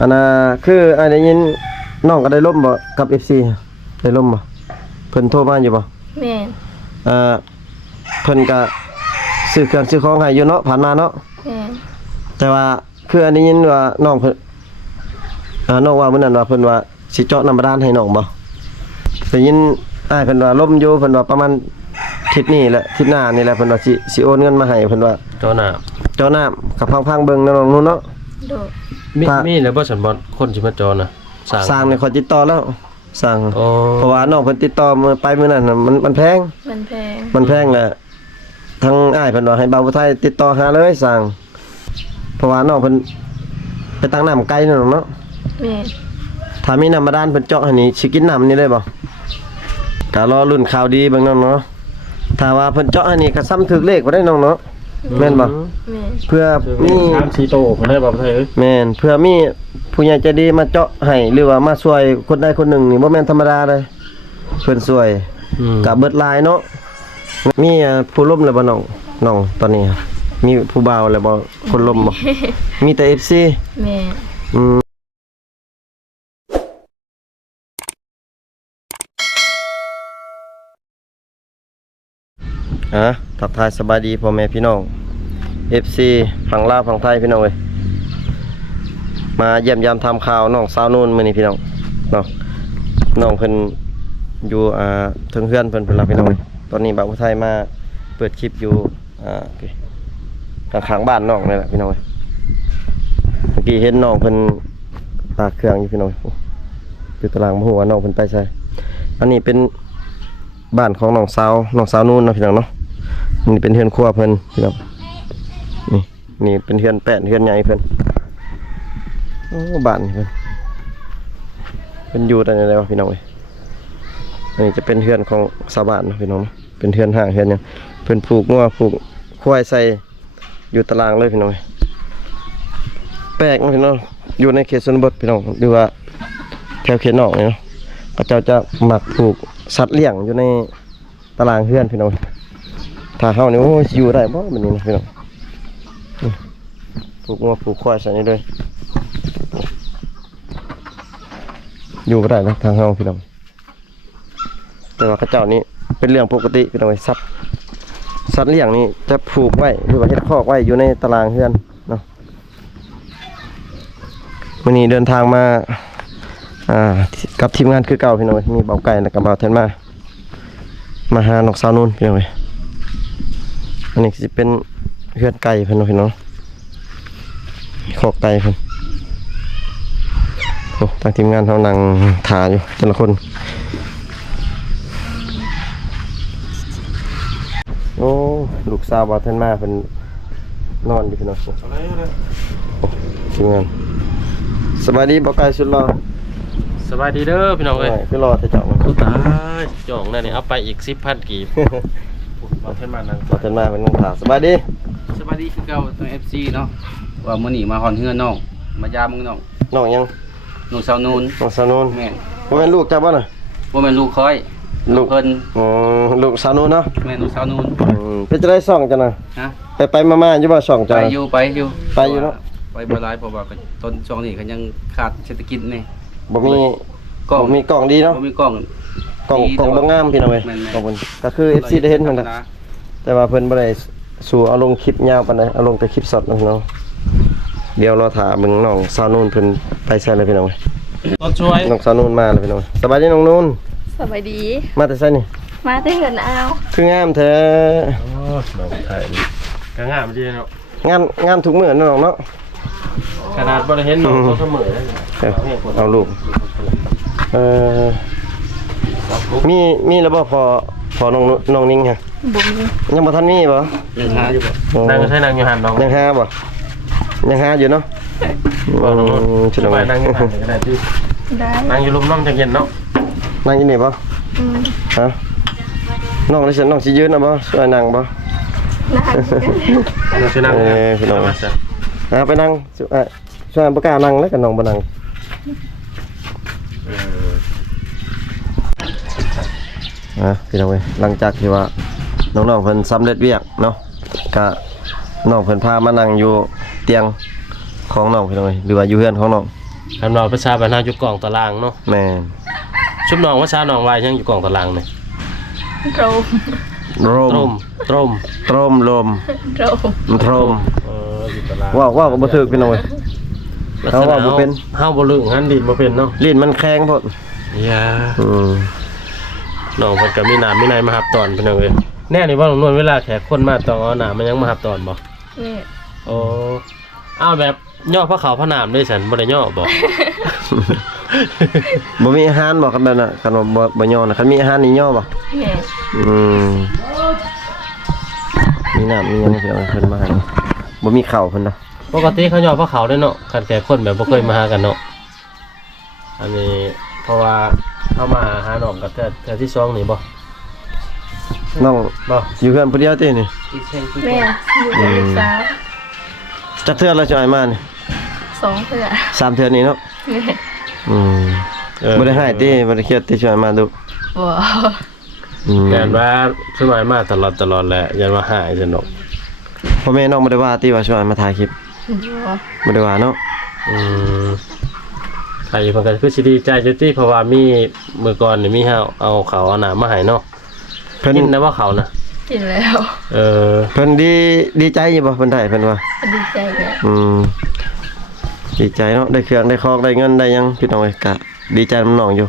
อันน่ะคืออันได้ยินน้องก็ได้ล่มบ่กับ FC ได้ล่มบ่เพิ่นโทรมาอยู่บ่แม่นเพิ่นก็ซื้อเครื่องซื้อของให้อยู่เนาะผ่านมาเนาะแม่นแต่ว่าคืออันนี้ยินว่าน้องเพิ่นน้องว่ามื้อนั้นว่าเพิ่นว่าสิเจาะน้ำบาดาลให้น้องบ่ได้ยินอ้ายเพิ่นว่าล่มอยู่เพิ่นว่าประมาณอาทิตย์นี้แหละอาทิตย์หน้านี่แหละเพิ่นว่าสิโอนเงินมาให้เพิ่นว่าเจ้าน้ำกับพังๆเบิ่งน้องนู้นเนาะโดมีแล้วบ่ซั่นบ่คนสิมาจอน่ะสร้างนี่ขอติดต่อแล้วสร้างเพราะว่าน้องเพิ่นติดต่อไปมื้อนั้นมันแพงมันแพงแหละทั้งอ้ายเพิ่นว่าให้บ่าวผู้ไทยติดต่อหาเลยสร้างเพราะว่าน้องเพิ่นไปตั้งน้ำไกลนั่นเนาะแม่ถ้ามีน้ำบาดาลเพิ่นเจาะให้นี่สิกินน้ำนี่ได้บ่ก็รอรุ่นข่าวดีเบิ่งน้องเนาะถ้าว่าเพิ่นเจาะให้นี่ก็ซ้ำถึกเลขบ่ได้น้องเนาะแม่นบ่เพื่อมี3-4โตเพิ่นได้บ่าวไทยเอ้ยแม่นเพื่อมีผู้ใหญ่ใจดีมาเจาะให้หรือว่ามาช่วยคนใดคนหนึ่งนี่บ่แม่นธรรมดาเลยเพิ่นช่วยก็เบิดหลายเนาะมีผู้ล้มแล้วบ่น้องตอนนี้มีผู้บ่าวแล้วบ่คนล้มบ่มีแต่ FC แม่ทักทายสบายดีพ่อแม่พี่น้อง FC ฝั่งลาวฝั่งไทยพี่น้องเอ้ยมาเยี่ยมยามทำข่าวน้องสาวนูนมื้อนี้พี่น้องเนาะน้องเพิ่นอยู่ถึงเฮือนเพิ่นล่ะพี่น้องตอนนี้บ่าวผู้ไทยมาเปิดคลิปอยู่ข้างๆบ้านน้องนี่แหละพี่น้องเมื่อกี้เห็นน้องเพิ่นตากเครื่องอยู่พี่น้องอยู่ตารางบ่ฮู้ว่าน้องเพิ่นไปไสอันนี้เป็นบ้านของน้องสาวนูนเนาะพี่น้องเนาะนี่เป็นเฮือนครัวเพิ่นพี่น้องนี่เป็นเฮือนแป้นเฮือนใหญ่เพิ่นโอ้บ้านนี่เพิ่นอยู่ได้จังได๋วะพี่น้องเอ้ยอันนี้จะเป็นเฮือนของชาวบ้านเนาะพี่น้องเป็นเฮือนห้างเฮือนหยังเพิ่นผูกงัวผูกควายใส่อยู่ตารางเลยพี่น้องแปลกเนาะพี่น้องอยู่ในเขตชนบทพี่น้องหรือว่าแถวเขตนอกนี่เนาะเขาเจ้าจะมักผูกสัตว์เลี้ยงอยู่ในตารางเฮือนพี่น้องถ้าเฮานี่โอ้ยอยู่ได้บ่แบบนี้นะพี่น้องผูกงัวผูกควายใส่นี่ด้วยอยู่บ่ได้นะทางเฮาพี่น้องแต่ว่าเขาเจ้านี่เป็นเรื่องปกติพี่น้องสัตว์เลี้ยงนี่จะผูกไว้หรือว่าเฮ็ดคอกไว้อยู่ในตารางเฮือนเนาะวันนี้เดินทางมากับทีมงานคือเก่าพี่น้องมีเบาไก่และกับเบาเทนมาหาน้องสาวนูนพี่น้องอันนี้จะเป็นเฮือนไก่พี่น้องคอกไก่เพิ่นโอ้ทางทีมงานเขานั่งถ่าอยู่แต่ละคนโอ้ลูกสาวบ่าวเทนมาเพิ่นนอนอยู่พี่น้องทีมงานสบายดีบ่ไก่สุดหล่อสบายดีเด้อพี่น้องเอ้ยคือรอแต่เจ้าตุ๊ตายจ่องนั่นนี่เอาไปอีก 10,000 กีบบ่เทนมานั่งบ่เทนมาเป็นนั่งถ่าสบายดีคือเก่าตัว FC เนาะว่ามื้อนี้มาฮอนเฮือนน้องมายามมึงน้องยังน้องสาวนูนแม่นบ่แม่นลูกเจ้าบ่น่ะบ่แม่นลูกค่อยลูกเพิ่นลูกสาวนูนเนาะแม่นลูกสาวนูนเป็นจะได้ส่องจังน่ะฮะไปมาอยู่บ่ส่องจังไปอยู่เนาะไปบ่หลายเพราะว่าต้นช่วงนี้ก็ยังขาดเศรษฐกิจนี่บ่มีกล่องดีเนาะบ่มีกล่องบ่งามพี่น้องเอ้ยขอบคุณก็คือ FC ได้เห็นเพิ่นน่ะแต่ว่าเพิ่นบ่ได้สู่เอาลงคลิปยาวปานใดเอาลงแต่คลิปสดเนาะเดี๋ยวรอถามมึงน้องสาวนูนเพิ่นไปใส่เลยพี่น้องต้นช่วยน้องสาวนูนมาเลยพี่น้องสบายดีน้องนูนสบายดีมาแต่ไสนี่มาแต่เฮือนเอาคืองามแท้โอ้น้องไทยก็งามดีเนาะงามทุกมื้อเนาะเนาะขนาดบ่ได้เห็นน้องเสมอเลยเอาลูกมีแล้วบ่พอน้องนิ่งฮะบ่มียังบ่ทันมีบ่ยังหาอยู่บ่นั่งใช่นั่งอยู่หันน้องยังหาบ่ยังหาอยู่เนาะบ่น้องชิลงนั่งอยู่หันก็ได้ที่ได้นั่งอยู่ลุมน้องจังเย็นเนาะนั่งอยู่นี่บ่ฮะน้องได้น้องสิยืนน่ะบ่ช่วยนั่งบ่นั่งสินั่งพี่น้องไปนั่งช่วยบ่กล้านั่งแล้วกันน้องบ่นั่งพี่น้องเอ้ยหลังจากที่ว่าน้องๆเพิ่นสำเร็จเวียกเนาะก็น้องเพิ่นพามานั่งอยู่เตียงของน้องพี่น้องเอ้ยหรือว่าอยู่เฮือนของน้อง คำนองภาษาบ้านเฮาอยู่กองตารางเนาะ แม่น ชุบน้องภาษาน้องวายยังอยู่กองตารางนี่ โรม โรม ตรม ตรมลม โรม โทรม อยู่ตาราง ว่าก็บ่ถูกพี่น้องเอ้ย เขาว่าบ่เป็น เฮาบ่ลึงหันดินบ่เป็นเนาะ ลิ้นมันแข็งโพด อย่า อืม น้องเพิ่นก็มีหน้ามีในมาหับตอนพี่น้องเอ้ยแน่นี่ว่าน้องนวลเวลาแขกคนมาต้องเอาหน้ามันยังมาหับตอนบ่ นี่ โอ้เอาแบบย่อพระเขาพระนามด้วยฉันบ่ได้ย่อบ่ บ่มีอาหารบ่ครับแบบน่ะคันว่าบ่ย่อนะคันมีอาหารนี่ย่อบ่ แม่ อืมมีน้ำมีหยังเพิ่นเอาเพิ่นมาให้บ่มีข้าวเพิ่นน่ะ ปกติเขาย่อพระเขาได้เนาะคันแขกคนแบบบ่เคยมาหากันเนาะอันนี้เพราะว่าเข้ามาหาน้องกับเทื่อที่2นี่บ่ น้อง บ่ อยู่เพื่อนผู้เดียวตินี่ แม่อยู่กับลูกสาว จักเทื่อแล้วจะเอามานี่ 2เทื่อ 3เทื่อนี่เนาะ แม่ อืมบ่ได้ให้ติบ่ได้เครียดติช่วยมาดู บ่ อืม ยันว่าสมัยมาตลอดแหละยันว่าหายจังเนาะ พ่อแม่น้องบ่ได้ว่าติว่าช่วยมาถ่ายคลิป บ่ บ่ได้ว่าเนาะ อืมใครเพิ่นก็คือสิดีใจอยู่ติเพราะว่ามีมื้อก่อนนี่มีเฮาเอาเขาวเอาน้ำมาให้เนาะ เพิ่น กินนะว่าเขานะ กินแล้ว เออ เพิ่นดีใจอยู่บ่เพิ่นได้เพิ่นว่า ดีใจแล้ว อืมดีใจเนาะได้เครื่องได้ของได้เงินได้หยังพี่น้องเอ้ยก็ดีใจน้ำน้องอยู่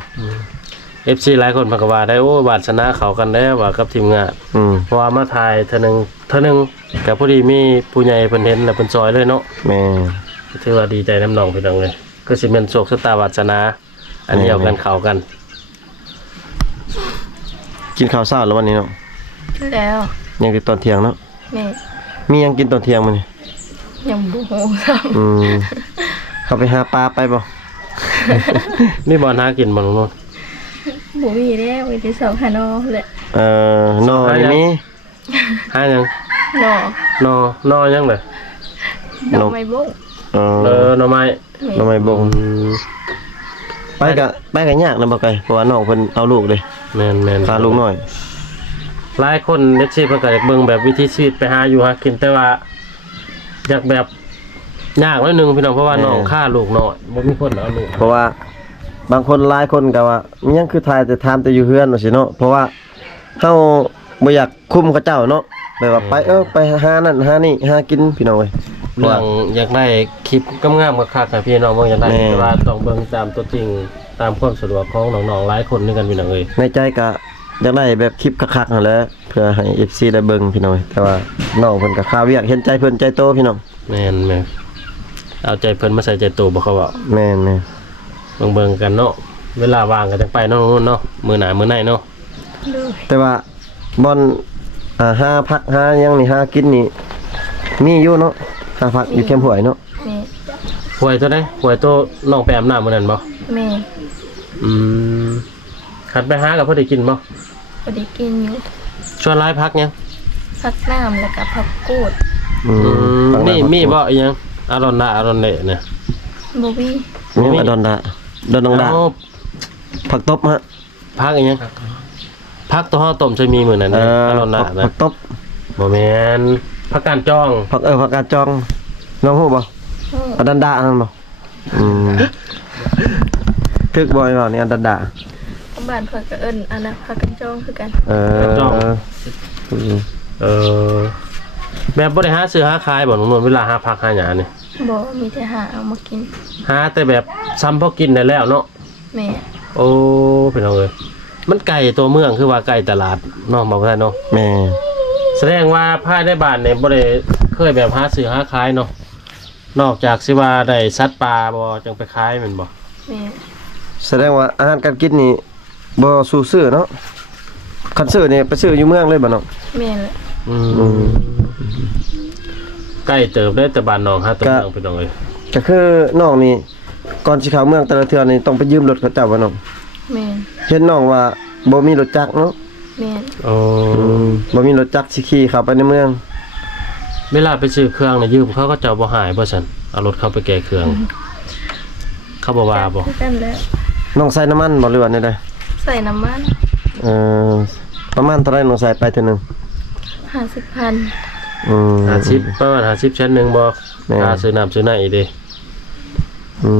FC หลายคนเพิ่นก็ว่าได้โอ้วาสนาเขากันแล้วว่ากับทีมงาน อืม เพราะว่ามาถ่ายเทื่อหนึงก็พอดีมีผู้ใหญ่เพิ่นเห็นแล้วเพิ่นซอยเลยเนาะ แม่ ถือว่าดีใจน้ำน้องพี่น้องเลยก็สิแม่นโชคชะตาวาสนาอันเดียวกันเข้ากัน กินข้าวเช้าแล้ววันนี้เนาะ กินแล้ว ยังกินตอนเที่ยงเนาะ แม่ มีหยังกินตอนเที่ยงมื้อนี้ ยังบ่ฮู้ซ้ อืมเขาไปหาปลาไปบ่ นี่บอลหากินบ่น้องนนท์ ำบ่มีแล้วมีแต่2หานอแหละ นอนี่มี หาหยัง นอน อยังเลย ดอกไม้บง เอ หน่อไม้ หน่อไม้บง อืม ไปก็ยากนะบ่ไกลเพราะว่าน้องเพิ่นเอาลูกเด้ แม่น พาลูกน้อย หลายคนเน็ตซีเพิ่นก็อยากเบิ่งแบบวิถีชีวิตไปหาอยู่หากินแต่ว่าอยากแบบยากหน่อยหนึงพี่น้องเพราะว่าน้องฆ่าลูกน้อยบ่มีคนเอาลูก เพราะว่าบางคนหลายคนก็ว่ามีหยังคือถ่ายแต่ถามแต่อยู่เฮือนว่าสิเนาะเพราะว่าเฮาบ่อยากคุมเขาเจ้าเนาะแบบว่าไปไปหานั่นหานี่หากินพี่น้องเอ้ย เรื่องอยากได้คลิปงามๆคักๆให้พี่น้องเบิ่งอยากได้ แม่ แต่ว่าต้องเบิ่งตามตัวจริงตามความสะดวกของน้องๆหลายคนด้วยกันพี่น้องเอ้ย ในใจก็อยากได้แบบคลิปคักๆนั่นแหละเพื่อให้ FC ได้เบิ่งพี่น้องเอ้ยแต่ว่าน้องเพิ่นก็ข้าวเวียกเห็นใจเพิ่นใจโตพี่น้อง แม่นเอาใจเพิ่นมาใส่ใจตัวบ่เขาว่า แม่น เบิ่งกันเนาะเวลาว่างก็จังไปเนาะนู่นเนาะมื้อหน้ามื้อไหนเนาะ เลย แต่ว่าบอนหาพักหาหยังนี่หากินนี่มีอยู่เนาะหาพักอยู่เข้มห้วยเนาะ แม่ หวยตัวใดหวยตัวน้องไปอาบน้ำมื้อนั้นบ่ แม่ อืมคันไปหากับพอได้กินบ่ บ่ได้กินอยู่ ชวนหลายพักยัง ผักน้ำแล้วก็ผักกูด ฟัง นี่ แล้ว มีบ่อีหยังอารอนดาอารอนเดะเนี่ย บ่มี มีอดอนดาดอนดงดา เอ้า ผักตบฮะ พักอีหยังพักตัวเฮาต้มใส่มีมื้อนั้นเนี่ยอารอนดานะ ผักตบ บ่แม่นผักกาดจ้อง ผักกาดจองน้องฮู้บ่ เออ อดอนดานั่นบ่ทึกบ่อยว่านี่อดอนดา บ้านเพิ่นก็เอิ้นอันนั้นผักกันจองคือกัน เออแบบบ่ได้หาซื้อหาขายบ่น้องนวลเวลาหาผักหาหยังนี่ บ่มีแต่หาเอามากิน หาแต่แบบซ้ำพอกินได้แล้วเนาะ แม่ โอ้พี่น้องเอ้ยมันไก่ตัวเมืองคือว่าไก่ตลาดเนาะบอกได้เนาะ แม่ แสดงว่าภายในบ้านเนี่ยบ่ได้เคยแบบหาซื้อหาขายเนาะนอกจากสิว่าได้สัตว์ป่าบ่จังไปขายแม่นบ่ แม่ แสดงว่าอาหารการกินนี่บ่สู้ซื้อเนาะคันซื้อนี่ไปซื้ออยู่เมืองเลยบ่เนาะ แม่แหละ ใกล้เติบได้แต่บ้านน้องหาตัวเมืองพี่น้องเอ้ย ก็คือน้องนี่ก่อนสิเข้าเมืองแต่ละเทื่อนี่ต้องไปยืมรถเขาเจ้าบ่น้อง แม่ เห็นน้องว่าบ่มีรถจักรเนาะ แม่ โอ้ บ่มีรถจักรสิขี่เข้าไปในเมือง เวลาไปซื้อเครื่องน่ะยืมเขาก็เจ้าบ่หายบ่ซั่นเอารถเข้าไปแก้เครื่อง เขาบ่ว่าบ่ คือกันแล้ว น้องใส่น้ำมันบ่หรือว่าแนวใด ใส่น้ำมัน เอ่อประมาณเท่าไหร่น้องใส่ไปเทื่อหนึง 50,000 อืม 50ประมาณ50ชั้นหนึงบ่ แม่ ค่าซื้อน้ำซื้อในอีกเด้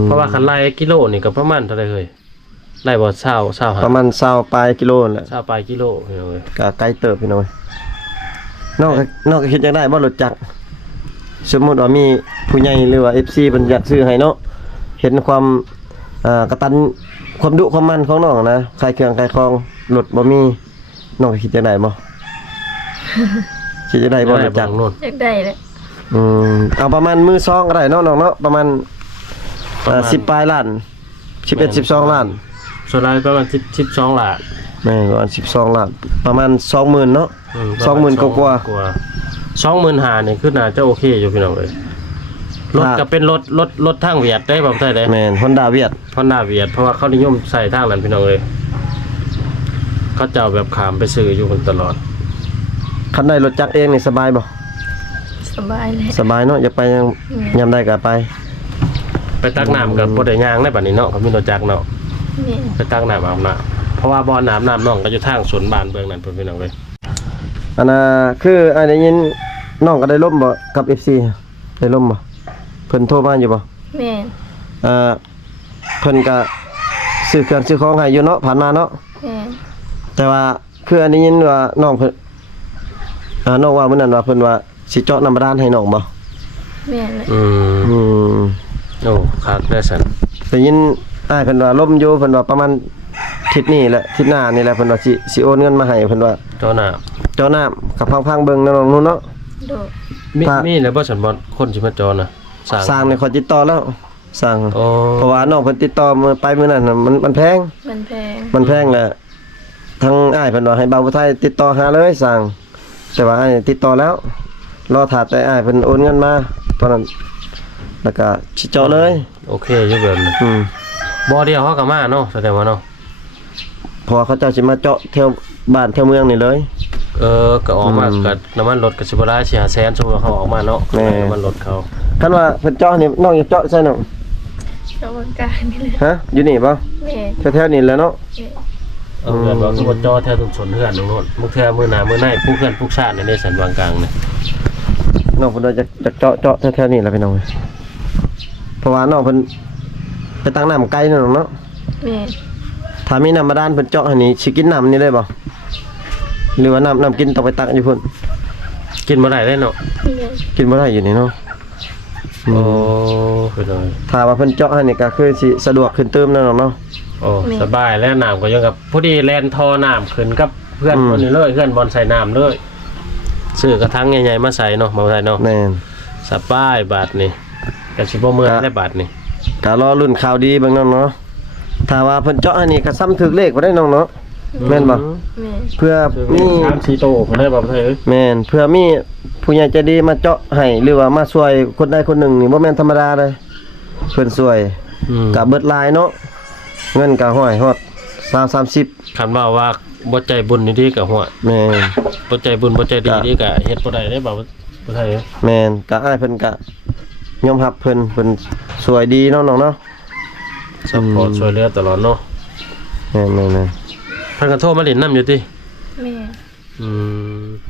เพราะว่าคันไล่กิโลนี่ก็ประมาณเท่าไหร่เอ่ยไล่บ่20หา ประมาณ20ปลายกิโลนั่นแหละ 20ปลายกิโลพี่น้องเอ้ย ก็ไกลเติบพี่น้อยนอกก็คิดจังได้บ่รถจักรสมมุติว่ามีผู้ใหญ่หรือว่า FC เพิ่นอยากซื้อให้เนาะเห็นความกตัญความดุความมันของน้องนะขายเครื่องขายของรถบ่มีน้องก็คิดจังได้บ่ คิดจังได้บ่รถจักร นู่น อยากได้เลย เอาประมาณมือซองก็ได้เนาะน้องเนาะประมาณ10ปลายล้าน11 12ล้าน ส่วนรายประมาณ12ล้าน แม่นประมาณ12ล้านประมาณ 20,000เนาะ 20,000กว่า 25,000นี่คือน่าจะโอเคอยู่พี่น้องเอ้ยรถก็เป็นรถทางเวียดได้บ่ใช่เด้ แม่น Honda เวียด Honda เวียดเพราะว่าเขานิยมใส่ทางนั้นพี่น้องเอ้ยเขาเจ้าแบบขามไปซื้ออยู่คนตลอด คันได้รถจักรเองนี่สบายบ่ สบายเลย สบายเนาะอย่าไปยามใดก็ไป ไปตักน้ำกับบ่ได้ย่างได้บัดนี้เนาะก็มีรถจักรเนาะ แม่ ไปตักน้ำอาบน้ำเพราะว่าบ่อน้ำน้องก็อยู่ทางสวนบ้านเบื้องนั้นเพิ่นพี่น้องเอ้ย อันน่ะคืออันได้ยินน้องก็ได้ล่มบ่กับ FC ได้ล่มบ่เพิ่นโทรมาอยู่บ่ แม่ เพิ่นก็ซื้อเครื่องซื้อของให้อยู่เนาะผ่านมาเนาะ แม่ แต่ว่าคืออันได้ยินว่าน้องเพิ่นน้องว่ามื้อนั้นว่าเพิ่นว่าสิเจาะน้ำบาดาลให้น้องบ่ แม่เลย อืม โอ้คักได้อซั่น ได้ยินอ้ายเพิ่นว่าล่มอยู่เพิ่นว่าประมาณอาทิศนี้แหละอาทิศหน้านี่แหละเพิ่นว่าสิโอนเงินมาให้เพิ่นว่า เจ้าหน้า เจาะน้ำกับพังๆเบิ่งน้องๆนู่นเนาะ โดด มีแล้วบ่ซั่นบ่คนสิมาจอน่ะ สร้างในขอติดต่อแล้วสร้าง โอ้ เพราะว่าน้องเพิ่นติดต่อมาไปมื้อนั้นน่ะมันแพง มันแพง มันแพงแหละทั้งอ้ายเพิ่นว่าให้เบาผู้ไทยติดต่อหาเลยสร้างแต่ว่าอ้ายติดต่อแล้วรอถาแต่อ้ายเพิ่นโอนเงินมาตอนนั้นแล้วก็สิเจาะเลย โอเคอยู่แบบนั้นบ่เดียวเฮาก็มาเนาะแสดงว่าเนาะ เพราะว่าเขาเจ้าสิมาเจาะแถวบ้านแถวเมืองนี่เลย ก็ออกมาก็น้ำมันรถก็สิบ่ได้สิ5แสนสมมุติว่าเขาออกมาเนาะ แม่ น้ำมันรถเขา คันว่าเพิ่นเจาะนี่น้องอยากเจาะใช่น้อง ชาวกลางนี่เลย ฮะอยู่นี่บ่ แม่ แถวๆนี่แหละเนาะ แม่ เงินว่าคือบ่จอแถวทุกสนเฮือนตรงโน้นมื้อเทื่อมื้อหน้ามื้อไหนผู้เฮือนผู้ชาติในสันวางกลางนี่ น้องเพิ่นว่าจะเจาะแถวๆนี่แหละพี่น้องเพราะว่าน้องเพิ่นไปตั้งน้ำไกลนั่นเนาะ แม่ ถ้ามีน้ำบาดาลเพิ่นเจาะให้นี่สิกินน้ำนี่ได้บ่หรือว่าน้ำกินต้องไปตักอยู่พุ่น กินบ่ได้เลยเนาะ แม่ กินบ่ได้อยู่นี่เนาะ โอ้คือเลย ถ้าว่าเพิ่นเจาะให้นี่ก็คือสิสะดวกขึ้นเติมนั่นเนาะ โอ้สบายแล้วน้ำก็ยังกับพอดีแล่นท่อน้ำขึ้นกับเพื่อนคนนี้เลยเพื่อนบอลใส่น้ำเลยซื้อกระถางใหญ่ๆมาใส่เนาะมาใส่เนาะ แม่น สบายบาทนี่ก็สิบ่เมื่อยได้บาทนี่ ก็รอรุ่นข่าวดีเบิ่งน้องเนาะถ้าว่าเพิ่นเจาะให้นี่ก็ซ้ำถึกเลขบ่ได้น้องเนาะแม่นบ่ แม่ เพื่อมี 3-4โตคนได้บ่เอ้ย แม่นเพื่อมีผู้ใหญ่ใจดีมาเจาะให้หรือว่ามาช่วยคนใดคนหนึ่งนี่บ่แม่นธรรมดาเลยเพิ่นช่วยก็เบิดหลายเนาะเงินก็ห้อยฮอด20-30 คันว่าบ่ใจบุญนี่ดีก็หัว แม่น บ่ใจบุญบ่ใจดีนี่ก็เฮ็ดบ่ได้ได้บ่เอ้ย แม่นก็อ้ายเพิ่นก็ยอมรับเพิ่นสวยดีเนาะน้องเนาะ ซัพพอร์ตช่วยเหลือตลอดเนาะ แม่น เพิ่นก็โทรมาเล่นน้ำอยู่ติ แม่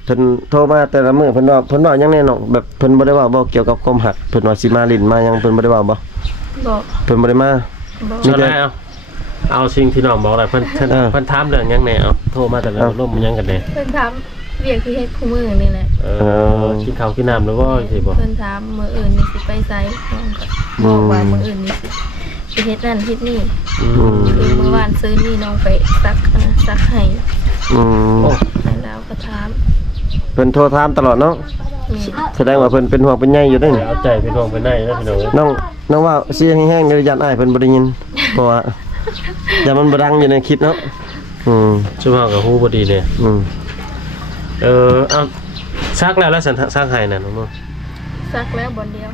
เพิ่นโทรมาแต่ละมื้อเพิ่นว่าหยังแน่น้องแบบเพิ่นบ่ได้เว้าบ่เกี่ยวกับความหักเพิ่นว่าสิมาลิ้นมาหยังเพิ่นบ่ได้เว้าบ่ บอก เพิ่นบ่ได้มา บอก เอาได้เอาสิ่งที่น้องบอกได้เพิ่นถามเรื่องหยังแน่เอาโทรมาแต่ละร่วมหยังกันแน่ เพิ่นถามเรียกที่เฮ็ดคู่มือนี่แหละ กินข้าวกินน้ำหรือว่าสิบ่ เพิ่นถามมื้ออื่นนี่สิไปไสน้องก็บอกว่ามื้ออื่นนี่สิไปเฮ็ดนั่นเฮ็ดนี่คือเมื่อวานซื้อนี่น้องไปซักให้ โอ้ ให้แล้วก็ถาม เพิ่นโทรถามตลอดเนาะ แม่ แสดงว่าเพิ่นเป็นห่วงเป็นใยอยู่เด้อ เอาใจไปน้องไปไหนนะพี่น้อง น้องว่าเสียงแห้งๆเดี๋ยวยันอ้ายเพิ่นบ่ได้ยินเพราะว่าอย่ามันบ่ดังอยู่ในคลิปเนาะชั่วโมงกับฮู้บ่ดีเนี่ย เอาซักแล้วสันซักให้น่ะน้อง ซักแล้วบอลเดียว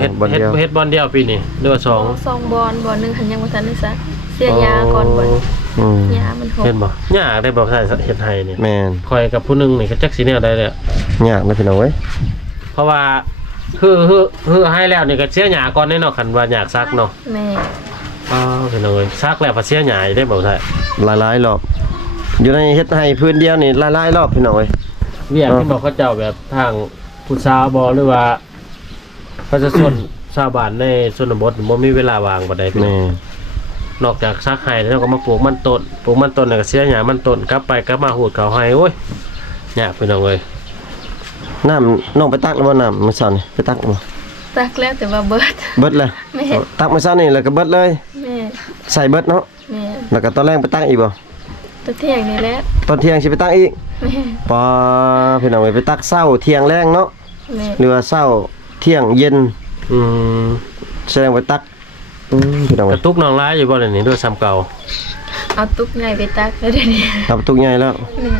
เฮ็ดบอลเดียวปีนี้หรือว่า2 บอลหนึงหันยังบ่ทันได้ซักเสียยาก่อนบ่ยามันหก เห็นบ่ยากได้บ่ใช่เฮ็ดให้นี่ แม่น คอยกับผู้นึงนี่ก็จักสิแนวได้แล้ว ยากนะพี่น้องเว้ย เพราะว่าคือให้แล้วนี่ก็เสียหยาก่อนแน่เนาะคันว่าอยากซักเนาะ แม่ พี่น้องเอ้ยซักแล้วก็เสียหยาได้บ่ใช่ หลายๆรอบอยู่ในเฮ็ดให้พื้นเดียวนี่หลายๆรอบพี่น้องเว้ย เวียกที่บอกเขาเจ้าแบบทางผู้สาวบ่หรือว่าเขาจะส่วน ชาวบ้านในชนบทบ่มีเวลาว่างบ่ได้พี่น้ แม่ องนอกจากซักไห้แล้วก็มาปลูกมันต้นแล้วก็เสียหญ้ามันต้นกลับไปกลับมาหูดเขาให้โอ้ยยากพี่น้องเอ้ย น้ำน้องไปตักแล้วบ่น้ำมื้อเช้านี่ไปตักบ่ ตักแล้วแต่ว่าเบิด เบิดเลย แม่ ตักมื้อเช้านี่แล้วก็เบิดเลย แม่ ใส่เบิดเนาะ แม่ แล้วก็ตอนแรกไปตักอีกบ่ ตัวเที่ยงนี่แหละ ตอนเที่ยงสิไปตักอีก แม่ ปอพี่น้องเอ้ยไปตักเช้าเที่ยงแรงเนาะ แม่ หรือว่าเช้าเที่ยงเย็น อืม แสดงไปตักพี่น้อง ก เอ้ ระ ย ตุกน้องร้ายอยู่บ่เลยนี่ด้วยซ้ำเก่า เอาตุ๊กใหญ่ไปตักแล้วเดี๋ยวนี้ ครับตุกใหญ่แล้ว แม่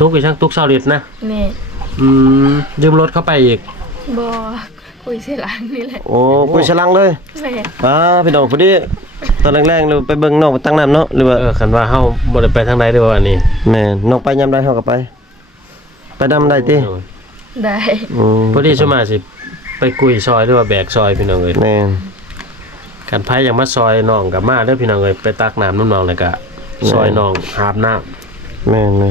ตุกอีกช่างตุกเศร้าลิตรนะ แม่ ยืมรถเข้าไปอีก บ่คุยเสียหลังนี่แหละ โอ้ปุ้ยฉลังเลย แม่ พี่น้องพอดีตอนแรกๆเราไปเบิ่งน้องไปตั้งน้ำเนาะหรือว่า คันว่าเฮาบ่ได้ไปทางใดเด้อว่าอันนี้ แม่นน้องไปยามใดเฮาก็ไป ไปนำได้ติ ได้ พอดีสมาสิไปกุยซอยหรือว่าแบกซอยพี่น้องเอ้ย แม่น กันไผอยากมาซอยน้องกับมาเด้อพี่น้องเอ้ยไปตักน้ำน้ำน้องแล้วก็ซอยน้องหาบน้ำ แม่น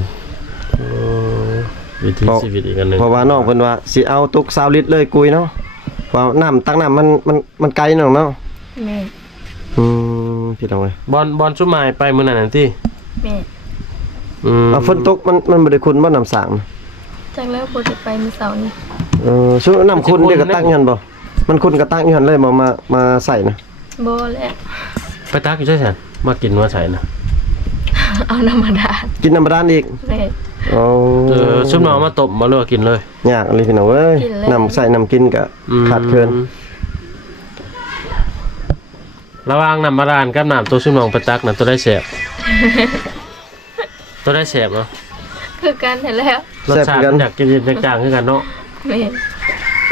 วิถีชีวิตอีกอันหนึง เพราะว่าน้องเพิ่นว่าสิเอาตุก20ลิตรเลยกุยเนาะเพราะน้ำตั้งน้ำมันไกลน้องเนาะ แม่ พี่น้องเอ้ย บอลชุมายไปมื้อนั้นนั่นติ แม่ เอาฝนตกมันบ่ได้คุณบ่น้ำสาง จังแล้วบ่ได้ไปมื้อเช้านี้ ช่วน้ำคุณนี่ก็ตักอยู่หั่นบ่มันคุณก็ตักอยู่หั่นเลยมาใส่นะ บ่แล้ว ไปตักอยู่ใช่ซั่นมากินมาใส่นะ เอาน้ำมาดาด กินน้ำบาดาลอีก แม่ ชุบน้องมาตบมาเลือกกินเลย ยากเลยพี่น้องเอ้ย กินแล้ว น้ำใส่น้ำกินก็ขาดเกิน ระหว่างน้ำบาดาลกับน้ำตัวชุบน้องไปตักน่ะตัวได้แสบ ตัวได้แสบเนาะ คือกันนั่นแหล้ว รสชาติมันอยากกินจางๆคือกันเนาะ แม่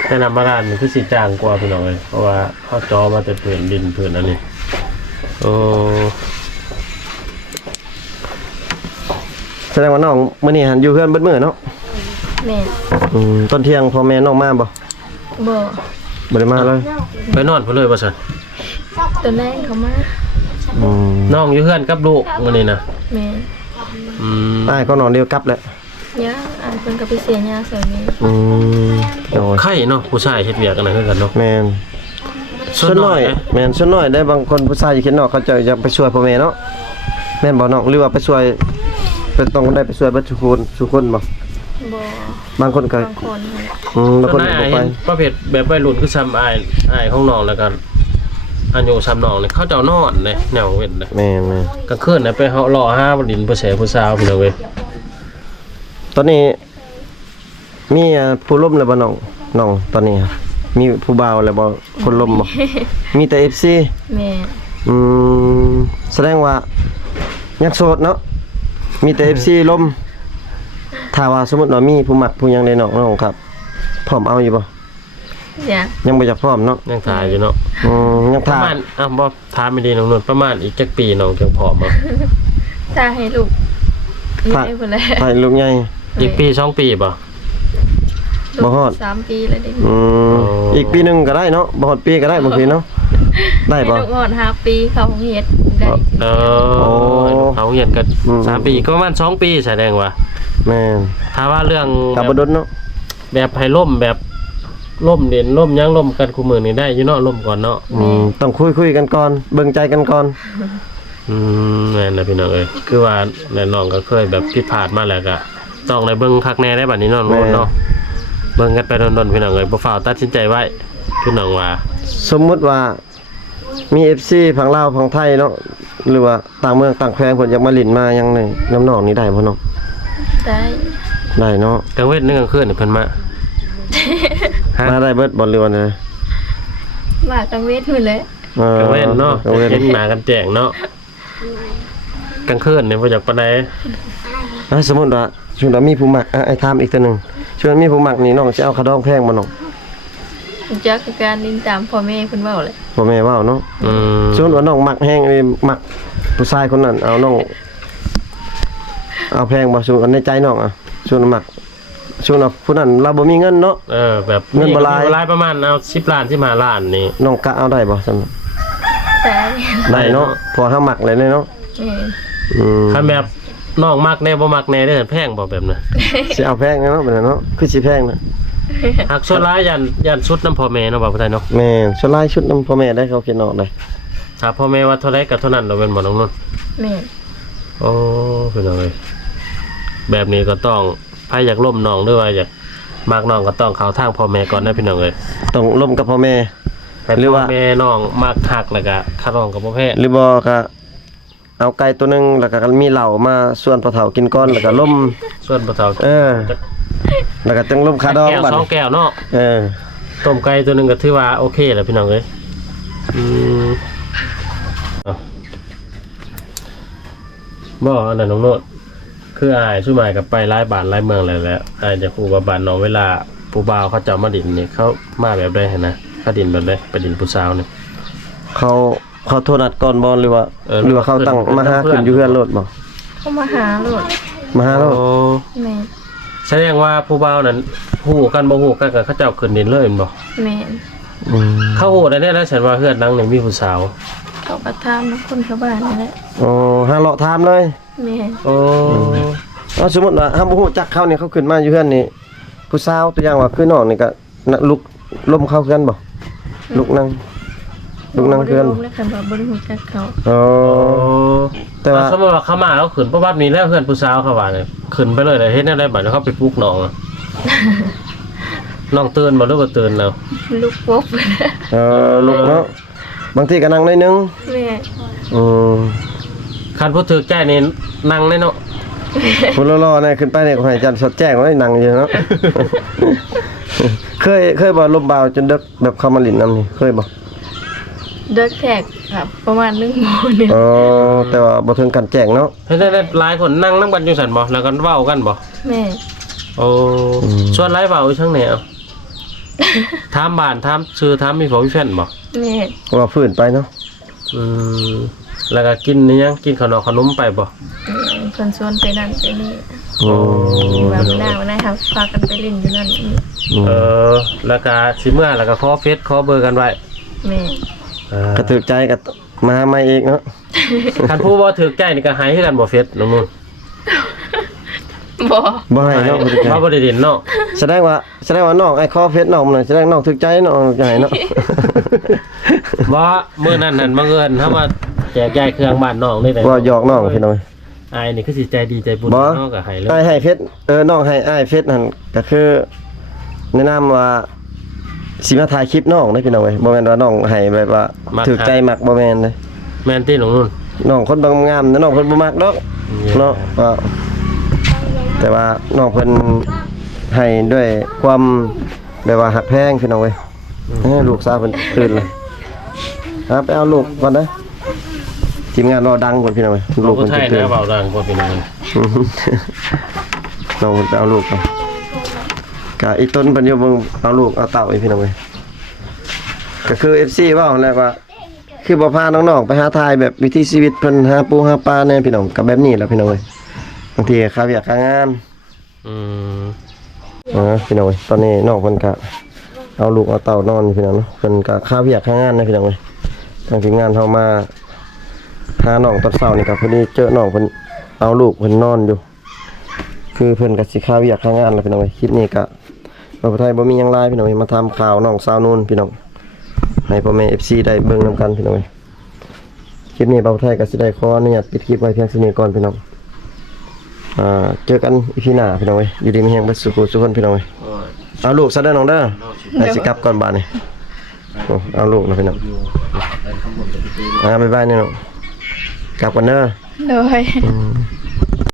แต่น้ำบาดาลนี่คือสิจางกว่าพี่น้องเลยเพราะว่าเขาจอมาแต่ผืนดินผืนอันนี้โอ้ แสดงว่าน้องมื้อนี้หันอยู่เพื่อนเบิดมื้อเนาะ แม่ ตอนเที่ยงพ่อแม่น้องมาบ่ บ่ บ่ได้มาเลย ไปนอนพุ่นเลยบ่ซั่น ตัวแรกเขามา น้องอยู่เฮือนกับลูกมื้อนี้นะ แม่ อ้ายก็นอนเดียวกลับแหละ ย่าอ่านเพิ่นก็ไปเสียยาใส่แม่ โอ้ย ไข่เนาะผู้ชายเฮ็ดเวียกกันนะคือกันเนาะ แม่นส่วนน้อยแม่นส่วนน้อยได้บางคนผู้ชายอยู่เขียนนอกเขาจะอยากไปช่วยพ่อแม่เนาะแม่นบ่น้องหรือว่าไปช่วยเป็นต้องได้ไปช่วยเบิดทุกคนบ่ บ่ บางคนก็ บางคน บางคน นาย ก็ อ้าย ไป เห็นประเภทแบบวัยรุ่นคือซ้ำอ้ายของน้องแล้วกันอายุซ้ำน้องนี่เขาเจ้านอนเลยแนวเว้นเลย แม่น กลางคืนน่ะไปเฮารอหาบ่ดินผู้แสผู้สาวพี่น้องเว้ย ตอนนี้มีผู้ล่มแล้วบ่น้องตอนนี้ครับมีผู้บ่าวแล้วบ่คนล่มบ่มีแต่ FC แม่ แสดงว่ายังโสดเนาะมีแต่ FC ล่มถ้าว่าสมมุติว่ามีผู้มักผู้หยังได้น้องครับพร้อมเอาอยู่บ่ อย่า ยังบ่อยากพร้อมเนาะ ยังถ่ายอยู่เนาะ ยัง ประ ท่า มาณบ่ถามไม่ดีน้องนุ่นประมาณอีกจักปีน้องจังพร้อมบ่ ถ้าให้ลูกนี่ได้บ่แล้ว ถ่ายลูกใหญ่ อีกปีสองปีบ่ บ่ฮอด 3 ปีแล้วเด้ อีกปีหนึงก็ได้เนาะบ่ฮอดปีก็ได้บางทีเนาะได้บ่ ให้ลูกฮอด5 ปีเขาเฮ็ดได้ เขาเรียนกัน3ปีก็ประมาณ2ปีแสดงว่า แม่น ถ้าว่าเรื่อง กลับบ่ดนเนาะ แบบให้ล่มแบบล่มเด่นล่มยังล่มกันคู่มือนี่ได้อยู่เนาะล่มก่อนเนาะ ต้องคุยกันก่อนเบิ่งใจกันก่อน แม่นนะพี่น้องเอ้ยคือว่าแน่น้องก็เคยแบบผิดพลาดมาแล้วก็ต้องได้เบิ่งคักแน่ได้บัดนี้เนาะน้องเนาะเบิ่งกันไปดนๆพี่น้องเอ้ยบ่ฟ้าวตัดสินใจไว้พี่น้องว่า สมมุติว่ามี FC ฝั่งลาวฝั่งไทยเนาะหรือว่าต่างเมืองต่างแคว้นเพิ่นอยากมาลิ้นมาหยังนี่น้ำนองนี่ได้บ่เนาะ ได้ ได้เนาะ กลางเวทนึงกลางคืนนี่เพิ่นมา มาได้เบิดบ่หรือว่าไง มากังเวทนู่นแหละ กลางเวทเนาะ กลางเวท เห็นหน้ากันแจ้งเนาะกลางคืนนี่บ่อยากปานใด สมมุติว่าช่วงนั้นมีผู้มักไอ้ถามอีกตัวหนึงช่วงนั้นมีผู้มักนี่น้องสิเอาขะดองแพงบ่น้อง จักคือการดินตามพ่อแม่เพิ่นเว้าเลย พ่อแม่เว้าเนาะช่วงว่าน้องมักแฮงนี่มักผู้ชายคนนั้นเอาน้องเอาแพงบ่ช่วงในใจน้องอ่ะช่วงนั้นมักช่วงนั้นผู้นั้นเราบ่มีเงินเนาะ แบบ เงินบ่หลาย หลายประมาณเอา10ล้าน15ล้านนี่ น้องกะเอาได้บ่ซั่น ได้ ได้เนาะพอเฮามักเลยเนาะ แม่ คันแบบน้องมักแน่บ่มักแน่ได้อแพงบ่แบบนั้น สิเอาแพงเนาะแบบนั้นเนาะคือสิแพงนะ หักส่วนร้ายยันชุดน้ำพ่อแม่เนาะบ่าวผู้ไทยเนาะ แม่นสลายชุดนำพ่อแม่ได้เขาเขียนออกเลย ถ้าพ่อแม่ว่าเท่าไรกับเท่านั้นเราเป็นบ่น้องนุ่น แม่ โอ้พี่น้องเอ้ยแบบนี้ก็ต้องใครอยากล่มน้องด้วยว่าอยากมากน้องก็ต้องเข้าทางพ่อแม่ก่อนนะพี่น้องเอ้ย ต้องร่วมกับพ่อแม่ ให้ หรือ พ่อ ว่า แม่น้องมากหักแล้วก็คัดน้องกับพ่อแพทย์ หรือบ่ก็เอาไก่ตัวหนึงแล้วก็มีเหล้ามาส่วนพ่อเฒ่ากินก่อนแล้วก็ล่ม ส่วนบ่เฒ่า แล้วก็จังล่มคาดอง แก้ว บัด 2แก้วเนาะ อ ต้มไก่ตัวหนึงก็ถือว่าโอเคแล้วพี่น้องเอ้ยเอาบ่อันนั้นน้องโนดคืออายช่วยหมายกับไปหลายบ้านหลายเมืองแล้วแหละอายจะคู่กับบ้านน้องเวลาผู้บ่าวเขาเจ้ามาดินนี่เขามาแบบใดหั่นนะเขาดินแบบใดไปดินผู้สาวนี่ เขาโทรนัดก่อนบ่หรือว่า หรือว่าเขาตั้งมาหาขึ้นอยู่เฮือนรถบ่ เขามาหาโลด มาหารถ โอ้ แม่ แสดงว่าผู้บ่าวนั้นฮู้กันบ่ฮู้กันก็เขาเจ้าขึ้นดินเลยแม่นบ่ แม่ อืม เขาฮู้ได้แน่แล้วฉันว่าเฮือนหลังนี่มีผู้สาว เขาก็ถามนะคนชาวบ้านนี่แหละ โอ้หาเลาะถามเลย แม่ โอ้ เอาสมมุติว่าเฮาบ่ฮู้จักเขานี่เขาขึ้นมาอยู่เฮือนนี่ผู้สาวตัวอย่างว่าคือน้องนี่ก็ลุกล้มเข้าเฮือนบ่ลุกนั่งเฮือน บ่ได้ลงเลยคันว่าบ่ได้ฮู้จักเขา อ๋อ โอ้ แต่ว่า สมมุติว่าเขามาแล้วขึ้นประวัตินี้แล้วเฮือนผู้สาวเขาว่าเนี่ยขึ้นไปเลยแล้วเฮ็ดแนวใดบัดนี้เขาไปปลุกน้องอะน้องตื่นบ่หรือบ่ตื่นแล้ว ลูกปุ๊บ ลุกเนาะบางทีก็นั่งหน่อยนึง แม่ อืม คันผู้ถูกใจนี่นั่งแน่เนาะ คนรอๆเนี่ยขึ้นไปเนี่ยก็ให้จันสดแจ้งไว้นั่งอยู่เนาะ เคยบ่ลมบ่าวจนดึกแบบเข้ามาลิ้นน้ำนี่เคยบ่ เด็กแขกครับประมาณ1 โมงนึง อ๋อแต่ว่าบ่ถึงกันแจ้งเนาะ เฮ็ดได้หลายคนนั่งนำกันอยู่ซั่นบ่แล้วก็เว้ากันบ่ แม่ โอ้ส่วนหลายเว้าอยู่ทางไหนเอาถามบ้านถามชื่อถามมีผู้มีแฟนบ่ แม่ ว่าฟื้นไปเนาะ อืมแล้วก็กินนี่ยังกินขนมไปบ่ เพิ่นชวนไปนั่นไปนี่ โอ้ ว่ามื้อหน้าวันไหนครับพากันไปเล่นอยู่นั่นนี่ เออแล้วก็สิเมื่อแล้วก็ขอเฟซขอเบอร์กันไว้ แม่ กระถึกใจก็มาใหม่อีกเนาะ คันผู้บ่ถูกใจนี่ก็หายคือกันบ่เฟซน้องนุ่น บ่ บ่ให้เนาะกระถึกใจ มาบ่ได้ดินเนาะ แสดงว่าน้องไอ้คอเฟซน้องมันแสดงน้องถึกใจน้องจะให้เนาะ บ่มื้อนั้นนั่นบังเอิญเฮามาแจกจ่ายเครื่องบ้านน้องนี่แหละ ว่าหยอกน้องพี่น้อย อายนี่คือสิใจดีใจบุญ บ่ น้องก็ให้เลย อ้ายให้เฟซน้องให้อ้ายเฟซนั่นก็คือแนะนำว่าสิมาถ่ายคลิปน้องได้พี่น้องเว้ยบ่แม่นว่าน้องให้แบบว่าถึกใจมักบ่แม่นเลย แม่นติน้องนุ่น น้องคนบางงามนะน้องเพิ่นบ่มักดอกเนาะว่าแต่ว่าน้องเพิ่นให้ด้วยความแบบว่าหักแพงพี่น้องเว้ยลูกสาวเพิ่นตื่นเลยครับไปเอาลูกก่อนนะทีมงานรอดังก่อนพี่น้องเว้ย ลู ลู ก ก ค เพิ่ น น ไทย ตื่น นะเว้าดังบ่พี่น้อง น้องเพิ่นไปเอาลูกก่อนก็อีกต้นเพิ่นอยู่เบิ่งเอาลูกเอาเต้าอีกพี่น้องเว้ยก็คือ FC เว้าแหละว่าคือบ่พาน้องๆไปหาทายแบบวิถีชีวิตเพิ่นหาปูหาปลาแน่พี่น้องก็แบบนี้แหละพี่น้องเว้ยบางทีข้าเวียกข้างาน อืม พี่น้องเว้ยตอนนี้น้องเพิ่นก็เอาลูกเอาเต่านอนอยู่พี่น้องเนาะเพิ่นก็ข้าเวียกข้างานนะพี่น้องเว้ยทางทีมงานเฮามาหาน้องตอนเช้านี่ก็พอดีเจอน้องเพิ่นเอาลูกเพิ่นนอนอยู่ คือเพิ่นก็สิข้าเวียกข้างานแล้วพี่น้องเว้ยคลิปนี้ก็บ่ไทยบ่มีหยังหลายพี่น้องเว้ยมาทำข่าวน้องสาวนูนพี่น้องให้พ่อแม่ FC ได้เบิ่งนํกันพี่น้องเว้ยคลิปนี้บ่าวไทยก็สิได้ขออนุญาตปิดคลิปไว้เพียงเท่านี้ก่อนพี่น้องเจอกันอีพีหน้าพี่น้องเว้ยอยู่ดีมีแฮงเบิดสุขสุขคนพี่น้องเว้ยเอาลูกซะเด้อน้องเด้อให้สิกลับก่อนบาดนี้โอ้เอาลูกนะพี่น้องบ๊ายบายนี่น้องกลับกันเด้อ โดย อืม